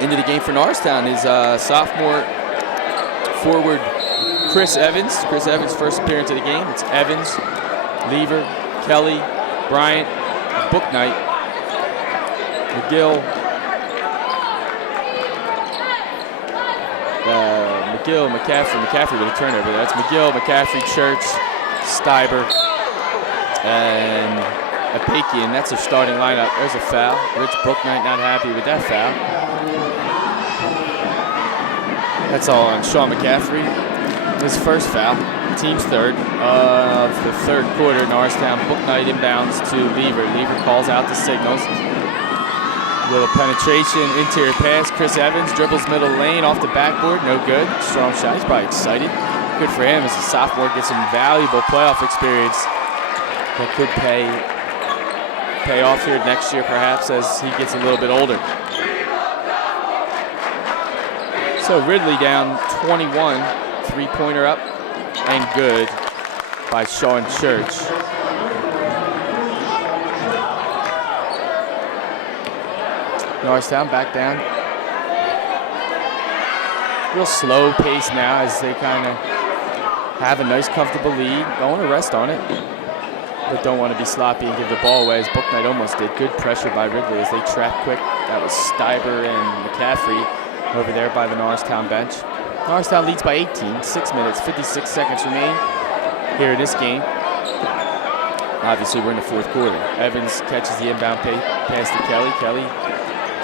Into the game for Norristown is sophomore forward Chris Evans. Chris Evans' first appearance of the game. It's Evans, Lever, Kelly, Bryant, Booknight, McGill, McCaffrey with a turnover. That's McGill, McCaffrey, Church, Steiber, and Apakian. That's their starting lineup. There's a foul. Rich Booknight not happy with that foul. That's all on Sean McCaffrey. His first foul, team's third of the third quarter. Norristown Booknight inbounds to Lever. Lever calls out the signals. Little penetration, interior pass. Chris Evans dribbles middle lane off the backboard. No good. Strong shot. He's probably excited. Good for him as a sophomore gets some valuable playoff experience that could pay off here next year perhaps as he gets a little bit older. So Ridley down 21, three-pointer up and good by Sean Church. Norristown back down. Real slow pace now as they kind of have a nice comfortable lead. Don't want to rest on it, but don't want to be sloppy and give the ball away as Booknight almost did. Good pressure by Ridley as they trap quick. That was Steiber and McCaffrey over there by the Norristown bench. Norristown leads by 18, 6 minutes, 56 seconds remain here in this game. Obviously, we're in the fourth quarter. Evans catches the inbound pass to Kelly. Kelly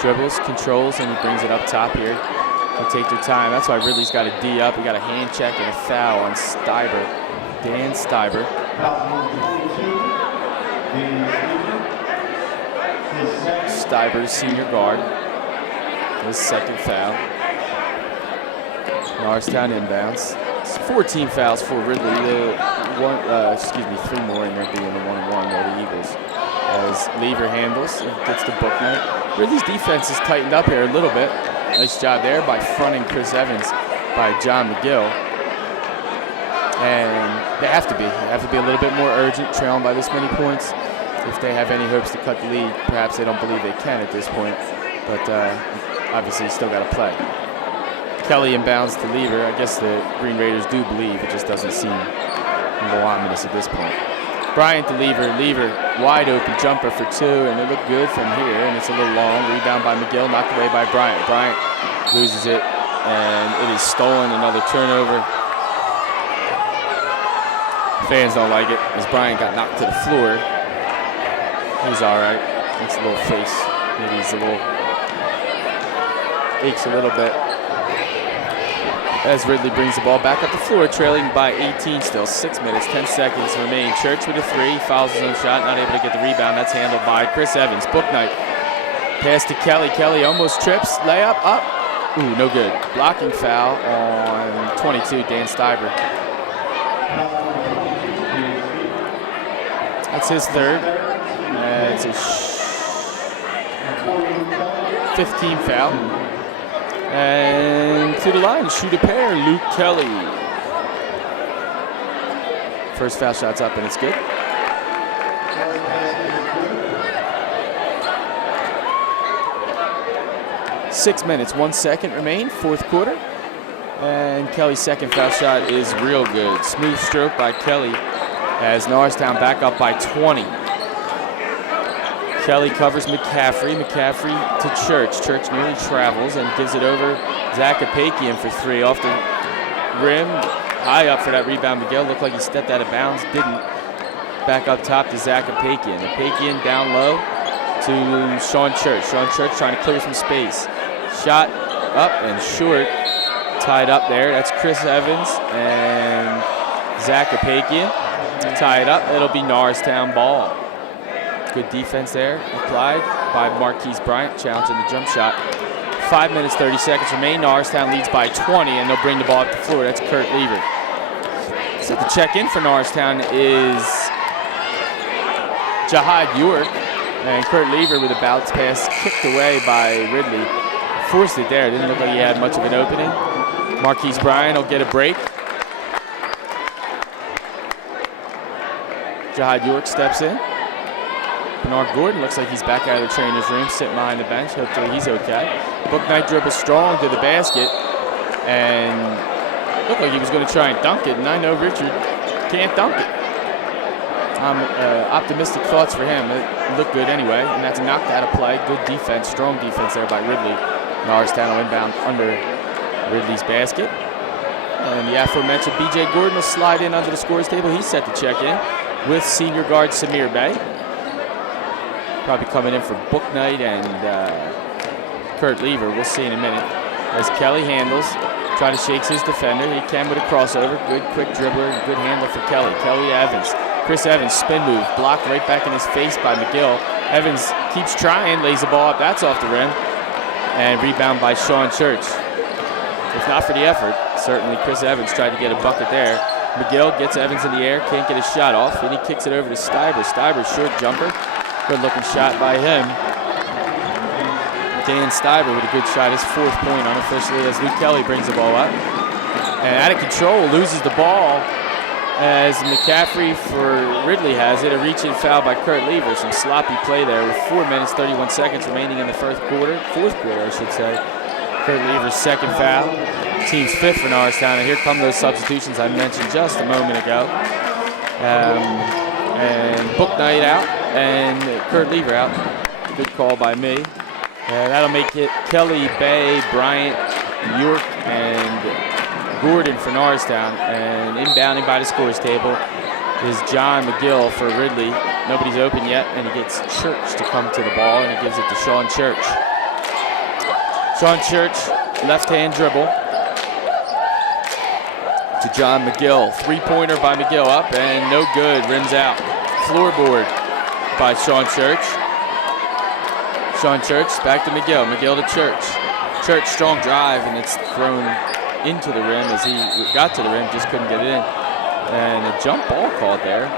dribbles, controls, and he brings it up top here. They take their time. That's why Ridley's got a D up. We got a hand check and a foul on Steiber. Dan Steiber. Steiber's senior guard. His second foul. Norristown inbounds. It's 14 fouls for Ridley. 3 more, and they're being the 1-1 for the Eagles. As Lever handles, gets the Booknight. Ridley's defense is tightened up here a little bit. Nice job there by fronting Chris Evans by John McGill. And they have to be a little bit more urgent, trailing by this many points. If they have any hopes to cut the lead, perhaps they don't believe they can at this point. But obviously, still got to play. Kelly inbounds to Lever. I guess the Green Raiders do believe. It just doesn't seem a little ominous at this point. Bryant to Lever. Lever, wide open jumper for two, and they look good from here. And it's a little long. Rebound by McGill, knocked away by Bryant. Bryant loses it, and it is stolen. Another turnover. Fans don't like it as Bryant got knocked to the floor. He's all right. Makes a little face. Maybe he's aches a little bit. As Ridley brings the ball back up the floor, trailing by 18 still. 6 minutes, 10 seconds remain. Church with a three, fouls his own shot, not able to get the rebound. That's handled by Chris Evans. Booknight. Pass to Kelly. Kelly almost trips. Layup up. Ooh, no good. Blocking foul on 22, Dan Steiber. That's his third. It's a 15 foul. And to the line, shoot a pair, Luke Kelly. First foul shot's up and it's good. Six minutes, 1 second remain, fourth quarter. And Kelly's second foul shot is real good. Smooth stroke by Kelly as Norristown back up by 20. Kelly covers McCaffrey. McCaffrey to Church. Church nearly travels and gives it over Zach Apakian for three. Off the rim. High up for that rebound. McGill looked like he stepped out of bounds. Didn't. Back up top to Zach Apakian. Apakian down low to Sean Church. Sean Church trying to clear some space. Shot up and short. Tied up there. That's Chris Evans and Zach Apakian. Tied up. It'll be Norristown ball. Good defense there, applied by Marquise Bryant, challenging the jump shot. 5 minutes, 30 seconds remain. Norristown leads by 20, and they'll bring the ball up the floor. That's Kurt Lever. So the check-in for Norristown is Jahad York, and Kurt Lever with a bounce pass kicked away by Ridley. Forced it there. Didn't look like he had much of an opening. Marquise Bryant will get a break. Jahad York steps in. Bernard Gordon looks like he's back out of the trainer's room, sitting behind the bench. Hopefully he's okay. Booknight dribbles strong to the basket, and looked like he was going to try and dunk it, and I know Richard can't dunk it. Optimistic thoughts for him. It looked good anyway, and that's knocked out of play. Good defense, strong defense there by Ridley. Norristown will inbound under Ridley's basket. And the aforementioned B.J. Gordon will slide in under the scores table. He's set to check in with senior guard Samir Bey. Probably coming in for Booknight and Kurt Lever. We'll see in a minute. As Kelly handles, trying to shake his defender. He can with a crossover. Good quick dribbler, good handle for Kelly. Kelly Evans. Chris Evans, spin move, blocked right back in his face by McGill. Evans keeps trying, lays the ball up. That's off the rim. And rebound by Sean Church. If not for the effort, certainly Chris Evans tried to get a bucket there. McGill gets Evans in the air, can't get his shot off, and he kicks it over to Stiber. Stiber, short jumper. Good looking shot by him. Dan Stiber with a good shot, his 4th point unofficially as Luke Kelly brings the ball up. And out of control, loses the ball as McCaffrey for Ridley has it. A reach-in foul by Kurt Lever. Some sloppy play there with 4 minutes, 31 seconds remaining in the fourth quarter, I should say. Kurt Lever's 2nd foul. Team's 5th for Norristown. And here come those substitutions I mentioned just a moment ago. And Booknight out and Kurt Lever out. Good call by me. That'll make it Kelly, Bay, Bryant, York, and Gordon for Norristown. And inbounding by the scores table is John McGill for Ridley. Nobody's open yet, and he gets Church to come to the ball, and he gives it to Sean Church. Sean Church, left-hand dribble to John McGill. 3-pointer by McGill up, and no good, rims out. Floorboard by Sean Church. Sean Church back to McGill. McGill to Church. Church, strong drive, and it's thrown into the rim as he got to the rim, just couldn't get it in. And a jump ball called there.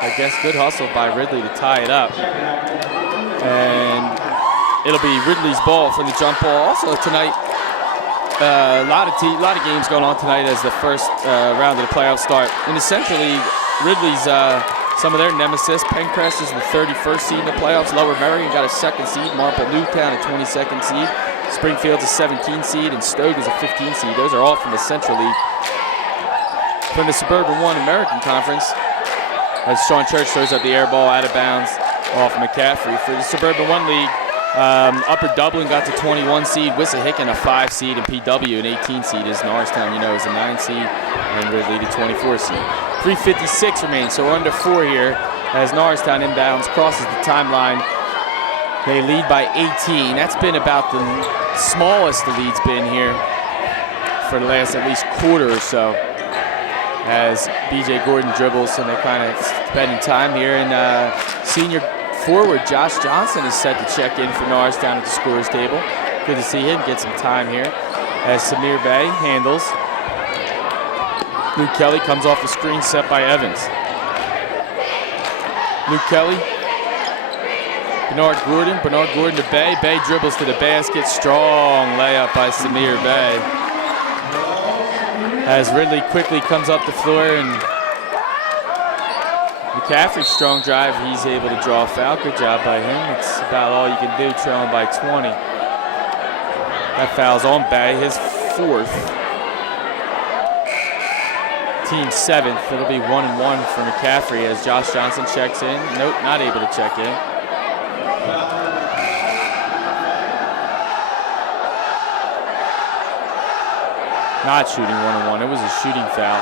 I guess good hustle by Ridley to tie it up. And it'll be Ridley's ball for the jump ball. Also tonight, a lot of games going on tonight as the first round of the playoffs start. In the Central League, Ridley's some of their nemesis. Pencrest is the 31st seed in the playoffs. Lower Merion got a 2nd seed. Marple Newtown a 22nd seed. Springfield's a 17 seed, and Stoke is a 15 seed. Those are all from the Central League. From the Suburban 1 American Conference, as Sean Church throws up the air ball out of bounds off McCaffrey. For the Suburban 1 League, Upper Dublin got the 21 seed, Wissahickon a 5 seed, and PW an 18 seed, as Norristown, is a 9 seed, and Ridley the 24 seed. 3:56 remains, so we're under 4 here as Norristown inbounds, crosses the timeline. They lead by 18. That's been about the smallest the lead's been here for the last at least quarter or so, as B.J. Gordon dribbles, and they're kind of spending time here. And senior forward Josh Johnson is set to check in for Norristown at the scorers table. Good to see him get some time here as Samir Bey handles. Luke Kelly comes off the screen set by Evans. Luke Kelly. Bernard Gordon to Bay. Bay dribbles to the basket. Strong layup by Samir Bey. As Ridley quickly comes up the floor, and McCaffrey's strong drive, he's able to draw a foul. Good job by him. It's about all you can do, trailing by 20. That foul's on Bay, his 4th. Team 7th. It'll be 1-1 for McCaffrey as Josh Johnson checks in. Nope, not able to check in. Not shooting 1-on-1. It was a shooting foul.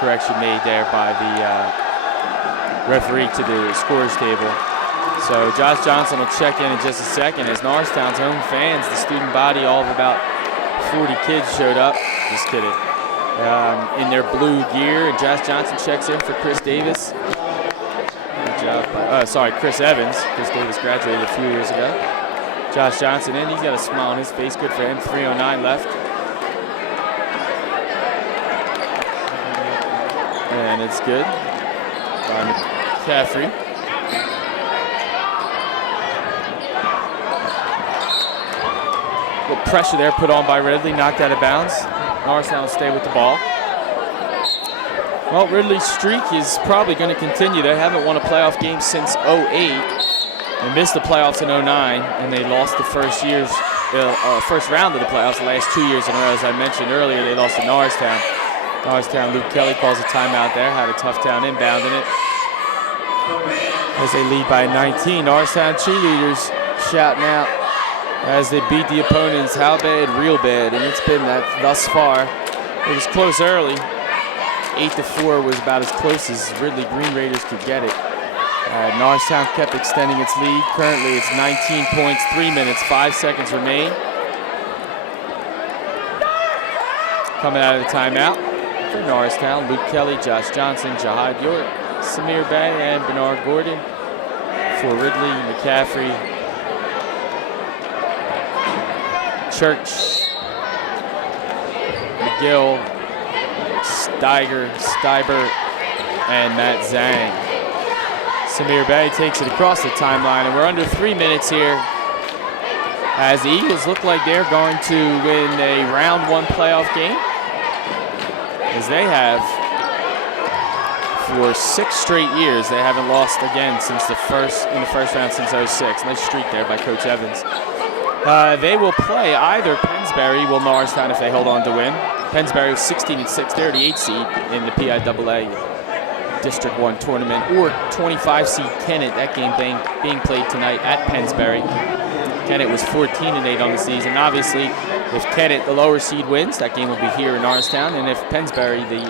Correction made there by the referee to the scorers table. So Josh Johnson will check in just a second as Norristown's home fans, the student body, all of about 40 kids showed up. Just kidding. In their blue gear, and Josh Johnson checks in for Chris Davis. Good job. Chris Evans. Chris Davis graduated a few years ago. Josh Johnson in. He's got a smile on his face. Good for him. 3:09 left. And it's good by McCaffrey. Little pressure there put on by Ridley. Knocked out of bounds. Norristown will stay with the ball. Well, Ridley's streak is probably going to continue. They haven't won a playoff game since 08. They missed the playoffs in 09, and they lost the first round of the playoffs the last 2 years in a row. As I mentioned earlier, they lost to Norristown. Luke Kelly calls a timeout there, had a tough town inbounding it. As they lead by 19, Norristown cheerleaders shouting out as they beat the opponents, how bad, real bad, and it's been that thus far. It was close early. 8-4 was about as close as Ridley Green Raiders could get it. Norristown kept extending its lead. Currently it's 19 points, 3 minutes, 5 seconds remain. Coming out of the timeout for Norristown, Luke Kelly, Josh Johnson, Jahad York, Samir Bay, and Bernard Gordon. For Ridley, McCaffrey, Church, McGill, Steiber, and Matt Zhang. Samir Bay takes it across the timeline, and we're under 3 minutes here as the Eagles look like they're going to win a round 1 playoff game, as they have for 6 straight years. They haven't lost again since in the first round since 06. Nice streak there by Coach Evans. They will play either Pennsbury, will Norristown if they hold on to win. Pennsbury was 16-6, they're the 8th seed in the PIAA District 1 tournament, or 25 seed Kennett, that game being played tonight at Pennsbury. Kennett was 14-8 on the season. Obviously, if Kennett, the lower seed, wins, that game will be here in Norristown, and if Pennsbury, the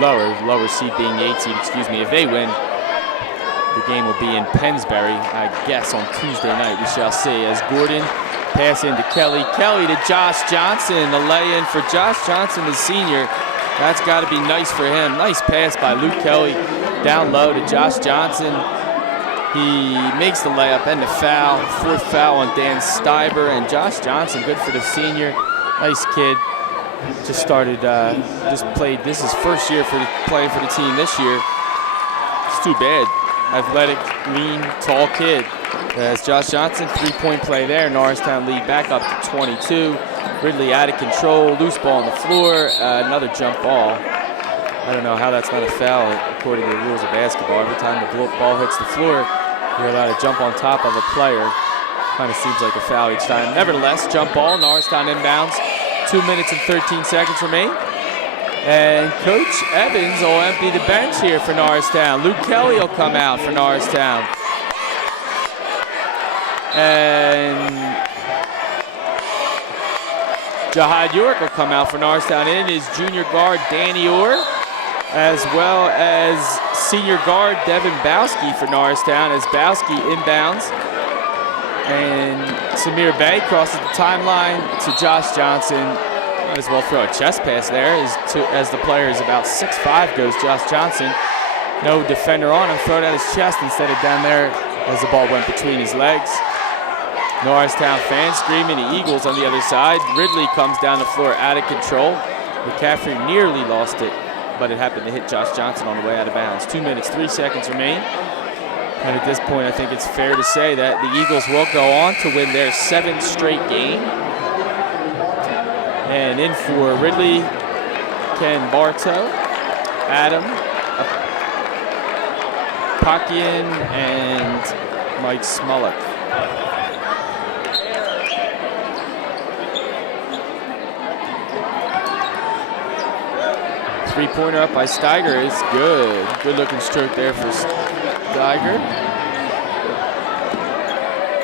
lower seed being the 8th seed, if they win, the game will be in Pennsbury, I guess, on Tuesday night. We shall see. As Gordon pass into Kelly. Kelly to Josh Johnson. The lay-in for Josh Johnson, the senior. That's got to be nice for him. Nice pass by Luke Kelly down low to Josh Johnson. He makes the layup and the foul. 4th foul on Dan Steiber. And Josh Johnson, good for the senior. Nice kid. Just played. This is first year playing for the team this year. It's too bad. Athletic, lean, tall kid. As Josh Johnson, 3-point play there. Norristown lead back up to 22. Ridley out of control, loose ball on the floor, another jump ball. I don't know how that's not a foul according to the rules of basketball. Every time the ball hits the floor, you're allowed to jump on top of a player. Kind of seems like a foul each time. Nevertheless, jump ball, Norristown inbounds. 2 minutes and 13 seconds remain. And Coach Evans will empty the bench here for Norristown. Luke Kelly will come out for Norristown. And Jahad York will come out for Norristown. In is junior guard Danny Orr, as well as senior guard Devin Bowski for Norristown, as Bowski inbounds. And Samir Bay crosses the timeline to Josh Johnson. Might as well throw a chest pass there as the player is about 6'5", goes Josh Johnson. No defender on him, throw it at his chest instead of down there as the ball went between his legs. Norristown fans screaming, the Eagles on the other side. Ridley comes down the floor out of control. McCaffrey nearly lost it, but it happened to hit Josh Johnson on the way out of bounds. 2 minutes, 3 seconds remain. And at this point, I think it's fair to say that the Eagles will go on to win their 7th straight game. And in for Ridley, Ken Bartow, Adam Pakian, and Mike Smollett. Three-pointer up by Steiger is good. Good-looking stroke there for Steiger.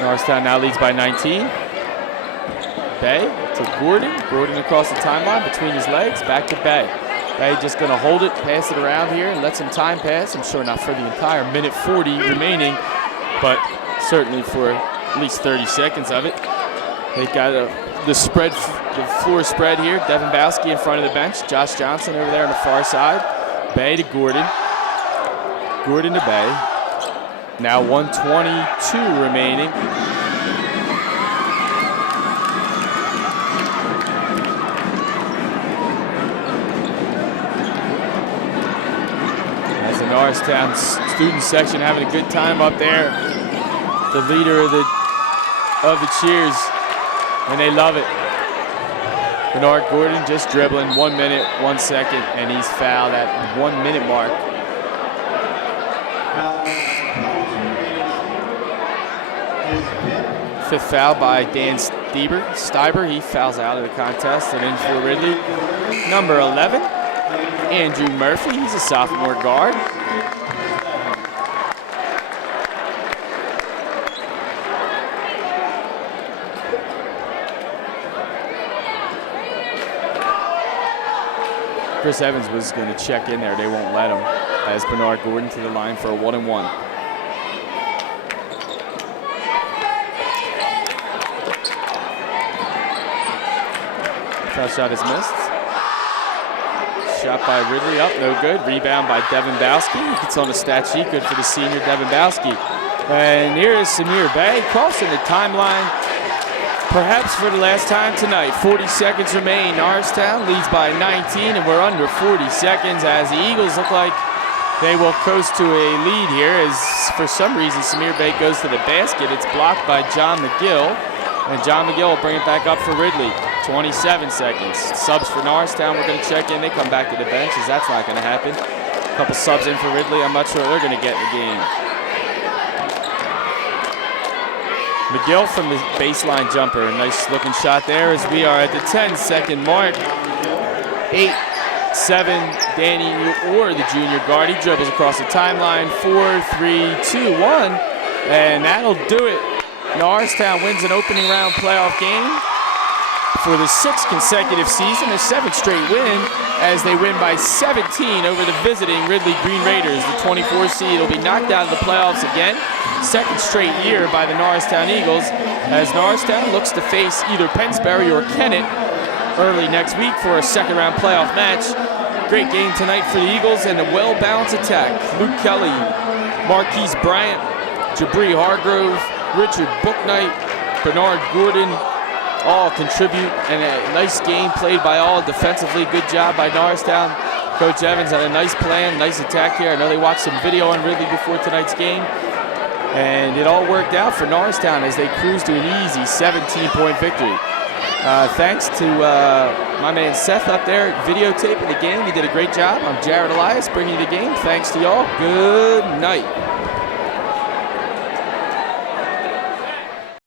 Norristown now leads by 19. Bay to Gordon. Gordon across the timeline between his legs. Back to Bay. Bay just going to hold it, pass it around here, and let some time pass. I'm sure not for the entire minute 40 remaining, but certainly for at least 30 seconds of it. They got the floor spread here. Devin Bowski in front of the bench. Josh Johnson over there on the far side. Bay to Gordon. Gordon to Bay. Now 1:22 remaining. As the Norristown student section having a good time up there. The leader of the cheers, and they love it. Bernard Gordon just dribbling 1 minute, 1 second, and he's fouled at 1 minute mark. Fifth foul by Dan Stieber. He fouls out of the contest, and in for Ridley, number 11, Andrew Murphy. He's a sophomore guard. Chris Evans was going to check in there. They won't let him, as Bernard Gordon to the line for a 1-and-1. Foul shot is missed. Shot by Ridley up, no good. Rebound by Devin Bowski. It's on the stat sheet, good for the senior Devin Bowski. And here is Samir Bay crossing the timeline, perhaps for the last time tonight. 40 seconds remain. Norristown leads by 19, and we're under 40 seconds as the Eagles look like they will coast to a lead here, as for some reason Samir Bay goes to the basket. It's blocked by John McGill, and John McGill will bring it back up for Ridley. 27 seconds. Subs for Norristown, we're going to check in. They come back to the bench, as that's not going to happen. A couple subs in for Ridley. I'm not sure they're going to get in the game. McGill from the baseline jumper. A nice looking shot there as we are at the 10-second mark. 8-7, Danny Orr, the junior guard. He dribbles across the timeline. 4, 3, 2, 1. And that'll do it. Norristown wins an opening round playoff game for the 6th consecutive season, a 7th straight win, as they win by 17 over the visiting Ridley Green Raiders. The 24 seed will be knocked out of the playoffs again. 2nd straight year by the Norristown Eagles, as Norristown looks to face either Pennsbury or Kennett early next week for a 2nd round playoff match. Great game tonight for the Eagles and a well-balanced attack. Luke Kelly, Marquise Bryant, Jabri Hargrove, Richard Booknight, Bernard Gordon, all contribute, and a nice game played by all defensively. Good job by Norristown. Coach Evans had a nice plan, nice attack here. I know they watched some video on Ridley before tonight's game, and it all worked out for Norristown as they cruised to an easy 17-point victory. Thanks to my man Seth up there videotaping the game. He did a great job. I'm Jared Elias bringing you the game. Thanks to y'all. Good night.